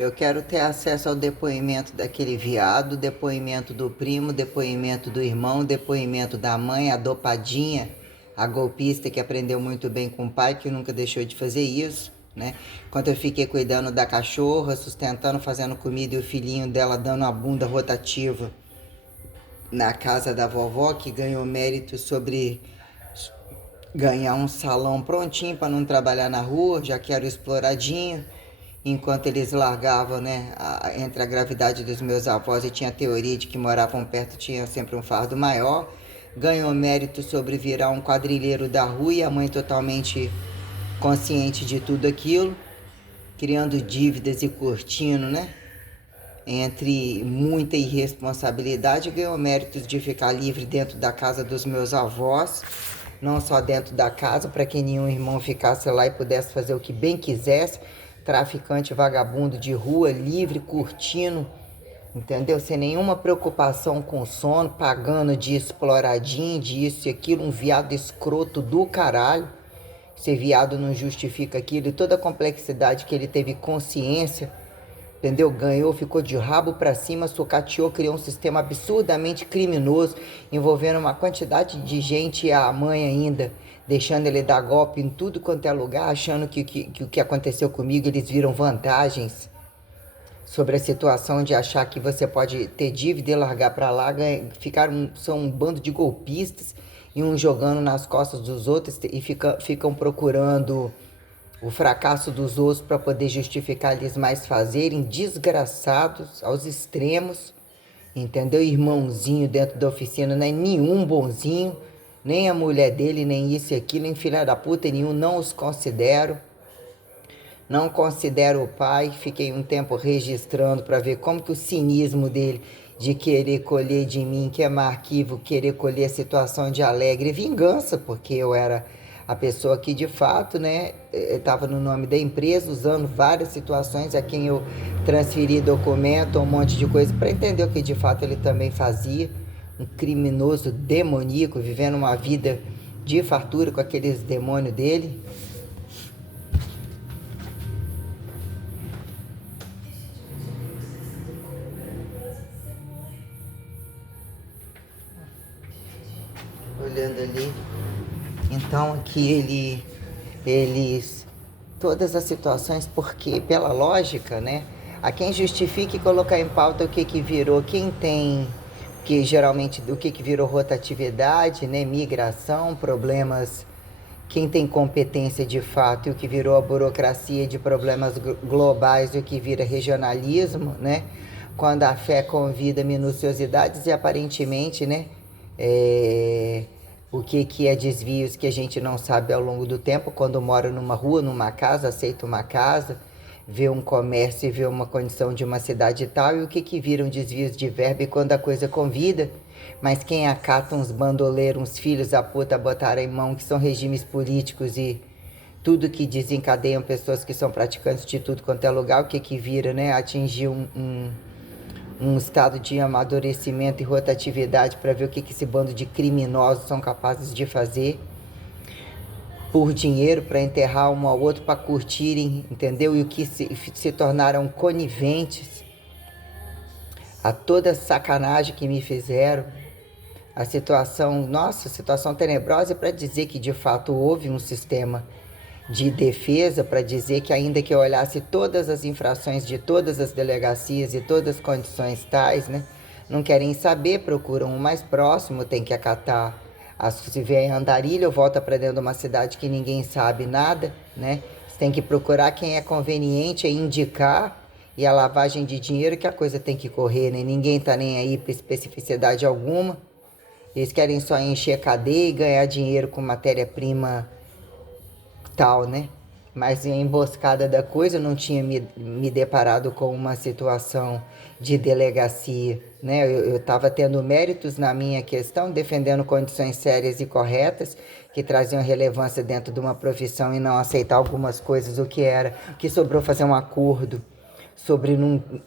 Eu quero ter acesso ao depoimento daquele viado, depoimento do primo, depoimento do irmão, depoimento da mãe, a dopadinha, a golpista que aprendeu muito bem com o pai, que nunca deixou de fazer isso, né? Enquanto eu fiquei cuidando da cachorra, sustentando, fazendo comida e o filhinho dela dando a bunda rotativa na casa da vovó, que ganhou mérito sobre ganhar um salão prontinho para não trabalhar na rua, já que era exploradinho. Enquanto eles largavam, né, entre a gravidade dos meus avós e tinha a teoria de que moravam perto, tinha sempre um fardo maior. Ganhou mérito sobre virar um quadrilheiro da rua e a mãe totalmente consciente de tudo aquilo, criando dívidas e curtindo, né? Entre muita irresponsabilidade, ganhou méritos de ficar livre dentro da casa dos meus avós, não só dentro da casa, para que nenhum irmão ficasse lá e pudesse fazer o que bem quisesse, traficante vagabundo de rua, livre, curtindo, entendeu? Sem nenhuma preocupação com sono, pagando de exploradinho, de isso e aquilo, um viado escroto do caralho. Ser viado não justifica aquilo e toda a complexidade que ele teve consciência, entendeu? Ganhou, ficou de rabo pra cima, sucateou, criou um sistema absurdamente criminoso, envolvendo uma quantidade de gente e a mãe ainda, deixando ele dar golpe em tudo quanto é lugar, achando que o que aconteceu comigo, eles viram vantagens sobre a situação de achar que você pode ter dívida e largar pra lá, são um bando de golpistas, e um jogando nas costas dos outros e ficam procurando o fracasso dos outros para poder justificar eles mais fazerem, desgraçados aos extremos, entendeu? Irmãozinho dentro da oficina, não é nenhum bonzinho, nem a mulher dele, nem isso e aquilo, nem filha da puta nenhum, não os considero. Não considero o pai, fiquei um tempo registrando para ver como que o cinismo dele de querer colher de mim, que é arquivo, querer colher a situação de alegre vingança, porque eu era a pessoa que de fato, né, estava no nome da empresa, usando várias situações a quem eu transferi documento, um monte de coisa, para entender o que de fato ele também fazia, um criminoso demoníaco, vivendo uma vida de fartura com aqueles demônios dele. Olhando ali, então aqui eles, todas as situações, porque pela lógica, né, a quem justifique colocar em pauta o que virou, quem tem, que geralmente o que virou rotatividade, né, migração, problemas, quem tem competência de fato e o que virou a burocracia de problemas globais e o que vira regionalismo, né, quando a fé convida minuciosidades e aparentemente, né, o que é desvios que a gente não sabe ao longo do tempo, quando mora numa rua, numa casa, aceita uma casa, vê um comércio e vê uma condição de uma cidade e tal, e o que viram desvios de verbo e quando a coisa convida, mas quem acata uns bandoleiros, uns filhos da puta botaram em mão, que são regimes políticos e tudo que desencadeiam pessoas que são praticantes de tudo quanto é lugar, o que vira, né, atingir um estado de amadurecimento e rotatividade para ver o que esse bando de criminosos são capazes de fazer por dinheiro, para enterrar um ao outro, para curtirem, entendeu? E o que se tornaram coniventes a toda a sacanagem que me fizeram, a situação, nossa, situação tenebrosa, para dizer que de fato houve um sistema de defesa, para dizer que ainda que eu olhasse todas as infrações de todas as delegacias e todas as condições tais, né, não querem saber, procuram o mais próximo, tem que acatar. Se vier em Andarilho, volta para dentro de uma cidade que ninguém sabe nada, né? Você tem que procurar quem é conveniente e indicar, e a lavagem de dinheiro que a coisa tem que correr, né? Ninguém tá nem aí para especificidade alguma. Eles querem só encher a cadeia e ganhar dinheiro com matéria-prima tal, né? Mas em emboscada da coisa eu não tinha me deparado com uma situação de delegacia, né? Eu estava tendo méritos na minha questão, defendendo condições sérias e corretas que traziam relevância dentro de uma profissão e não aceitar algumas coisas, o que sobrou fazer um acordo sobre,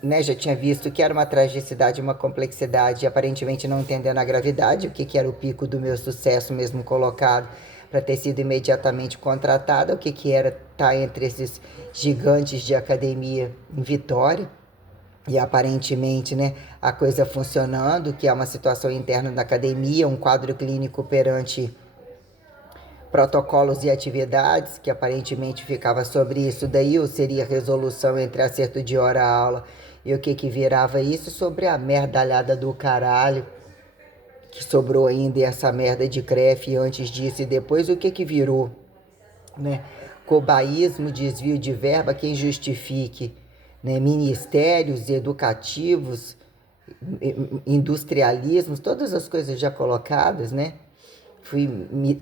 né, já tinha visto que era uma tragicidade, uma complexidade, aparentemente não entendendo a gravidade, o que era o pico do meu sucesso mesmo colocado, para ter sido imediatamente contratada. O que que era estar entre esses gigantes de academia em Vitória, e aparentemente, né, a coisa funcionando, que é uma situação interna da academia, um quadro clínico perante protocolos e atividades, que aparentemente ficava sobre isso daí, ou seria resolução entre acerto de hora-aula e o que que virava isso, sobre a merdalhada do caralho que sobrou ainda, e essa merda de crefe antes disso e depois, o que que virou, né? Cobaísmo, desvio de verba, quem justifique, né? Ministérios educativos, industrialismos, todas as coisas já colocadas, né? Fui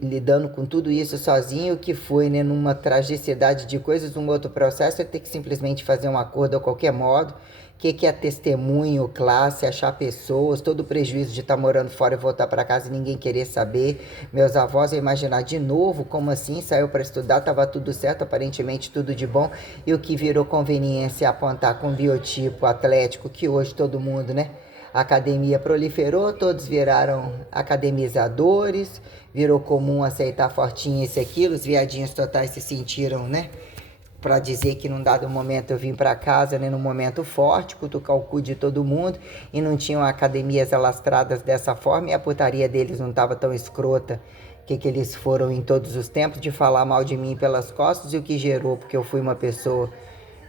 lidando com tudo isso sozinho, que foi, né, numa tragicidade de coisas. Um outro processo é ter que simplesmente fazer um acordo a qualquer modo. O que é testemunho, classe, achar pessoas, todo o prejuízo de estar morando fora e voltar para casa e ninguém querer saber. Meus avós iam imaginar de novo, como assim? Saiu para estudar, estava tudo certo, aparentemente tudo de bom. E o que virou conveniência é apontar com biotipo atlético, que hoje todo mundo, né? A academia proliferou, todos viraram academizadores, virou comum aceitar fortinho esse e aquilo, os viadinhos totais se sentiram, né? Para dizer que num dado momento eu vim para casa, né, num momento forte, cutucar o cu de todo mundo, e não tinham academias alastradas dessa forma, e a putaria deles não estava tão escrota que eles foram em todos os tempos, de falar mal de mim pelas costas, e o que gerou, porque eu fui uma pessoa,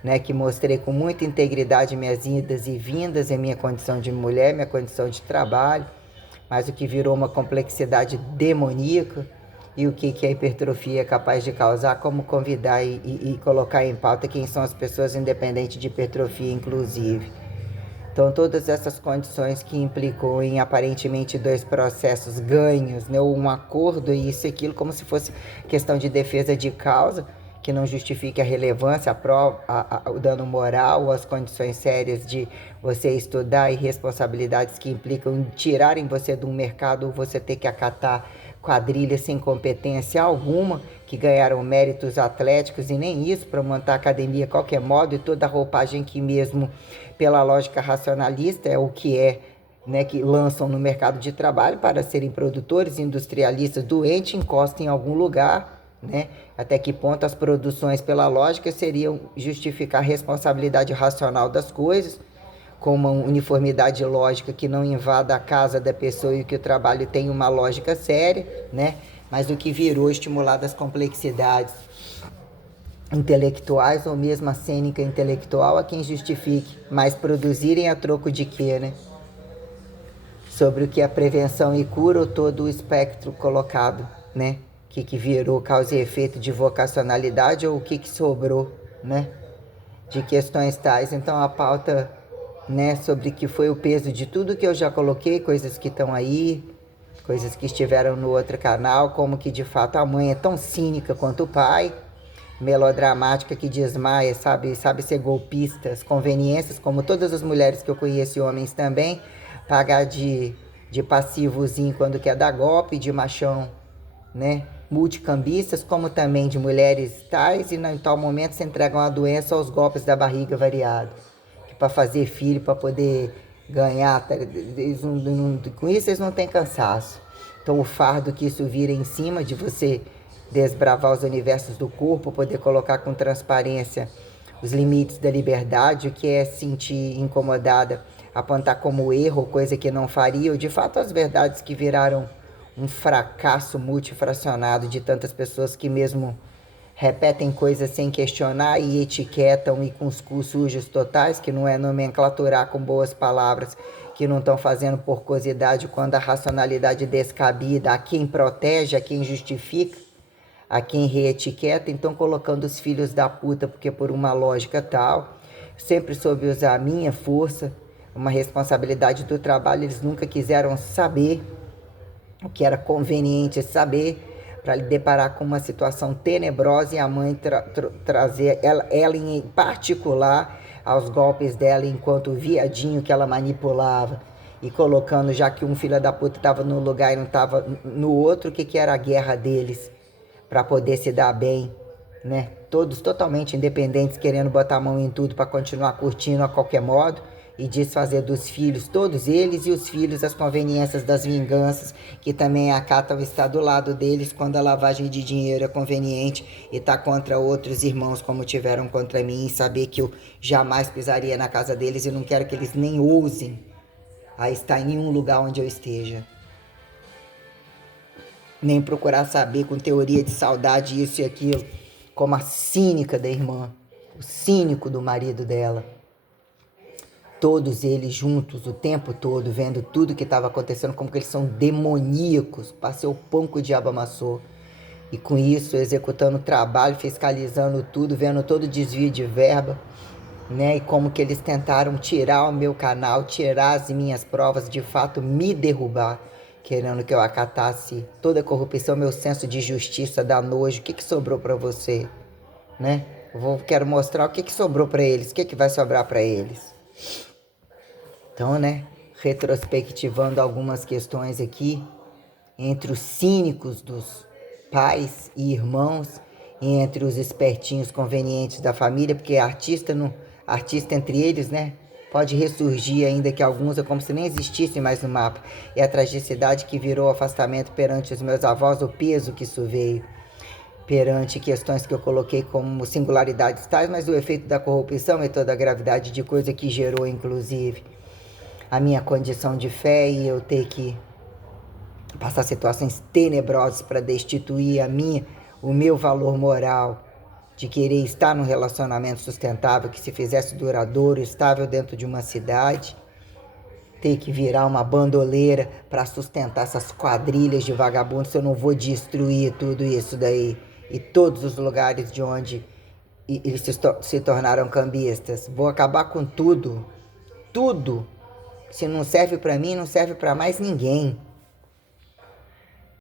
né, que mostrei com muita integridade minhas idas e vindas, em minha condição de mulher, minha condição de trabalho, mas o que virou uma complexidade demoníaca, e o que a hipertrofia é capaz de causar, como convidar e colocar em pauta quem são as pessoas independentes de hipertrofia, inclusive. Então, todas essas condições que implicou em aparentemente dois processos ganhos, né, ou um acordo, e isso e aquilo, como se fosse questão de defesa de causa, que não justifique a relevância, o dano moral, ou as condições sérias de você estudar, e responsabilidades que implicam tirarem você de um mercado, ou você ter que acatar quadrilhas sem competência alguma, que ganharam méritos atléticos, e nem isso, para montar academia a qualquer modo, e toda a roupagem que mesmo pela lógica racionalista é o que é, né, que lançam no mercado de trabalho para serem produtores, industrialistas, doentes, encostam em algum lugar, né? Até que ponto as produções pela lógica seriam justificar a responsabilidade racional das coisas, com uma uniformidade lógica que não invada a casa da pessoa, e que o trabalho tem uma lógica séria, né? Mas o que virou estimulado as complexidades intelectuais, ou mesmo a cênica intelectual, a quem justifique, mas produzirem a troco de quê, né? Sobre o que é prevenção e cura, ou todo o espectro colocado, né? Que virou causa e efeito de vocacionalidade, ou o que sobrou, né? De questões tais. Então a pauta, né, sobre que foi o peso de tudo que eu já coloquei, coisas que estão aí, coisas que estiveram no outro canal, como que de fato a mãe é tão cínica quanto o pai, melodramática, que desmaia, sabe ser golpista, as conveniências, como todas as mulheres que eu conheço, e homens também, pagar de passivozinho quando quer dar golpe, de machão, né, multicambistas, como também de mulheres tais, e em tal momento se entregam a doença aos golpes da barriga variado, que para fazer filho, para poder ganhar, eles com isso eles não têm cansaço. Então o fardo que isso vira em cima de você desbravar os universos do corpo, poder colocar com transparência os limites da liberdade, o que é sentir incomodada, apontar como erro, coisa que não faria, ou de fato as verdades que viraram um fracasso multifracionado de tantas pessoas que mesmo repetem coisas sem questionar, e etiquetam, e com os cus sujos totais, que não é nomenclaturar com boas palavras, que não estão fazendo porcosidade, quando a racionalidade descabida, a quem protege, a quem justifica, a quem reetiqueta. Então colocando os filhos da puta, porque por uma lógica tal, sempre soube usar a minha força, uma responsabilidade do trabalho, eles nunca quiseram saber o que era conveniente saber, para lhe deparar com uma situação tenebrosa, e a mãe trazer ela em particular aos golpes dela, enquanto viadinho que ela manipulava, e colocando, já que um filho da puta estava num lugar e não estava no outro, o que era a guerra deles, para poder se dar bem, né? Todos totalmente independentes, querendo botar a mão em tudo para continuar curtindo a qualquer modo, e desfazer dos filhos, todos eles, e os filhos as conveniências das vinganças, que também acatam estar do lado deles quando a lavagem de dinheiro é conveniente e tá contra outros irmãos como tiveram contra mim, e saber que eu jamais pisaria na casa deles e não quero que eles nem ousem a estar em nenhum lugar onde eu esteja. Nem procurar saber com teoria de saudade isso e aquilo, como a cínica da irmã, o cínico do marido dela. Todos eles juntos o tempo todo, vendo tudo que estava acontecendo, como que eles são demoníacos. Passei o pão que o diabo amassou. E com isso, executando o trabalho, fiscalizando tudo, vendo todo o desvio de verba, né? E como que eles tentaram tirar o meu canal, tirar as minhas provas, de fato me derrubar, querendo que eu acatasse toda a corrupção, meu senso de justiça, dá nojo. O que sobrou para você, né? Quero mostrar o que sobrou para eles, o que vai sobrar para eles. Então, né, retrospectivando algumas questões aqui, entre os cínicos dos pais e irmãos, e entre os espertinhos convenientes da família, porque artista entre eles, né, pode ressurgir ainda que alguns é como se nem existissem mais no mapa. E a tragicidade que virou afastamento perante os meus avós, o peso que isso veio perante questões que eu coloquei como singularidades tais, mas o efeito da corrupção e toda a gravidade de coisa que gerou, inclusive, a minha condição de fé, e eu ter que passar situações tenebrosas para destituir o meu valor moral de querer estar num relacionamento sustentável que se fizesse duradouro, estável dentro de uma cidade, ter que virar uma bandoleira para sustentar essas quadrilhas de vagabundos. Se eu não vou destruir tudo isso daí e todos os lugares de onde eles se tornaram cambistas, vou acabar com tudo. Se não serve para mim, não serve para mais ninguém.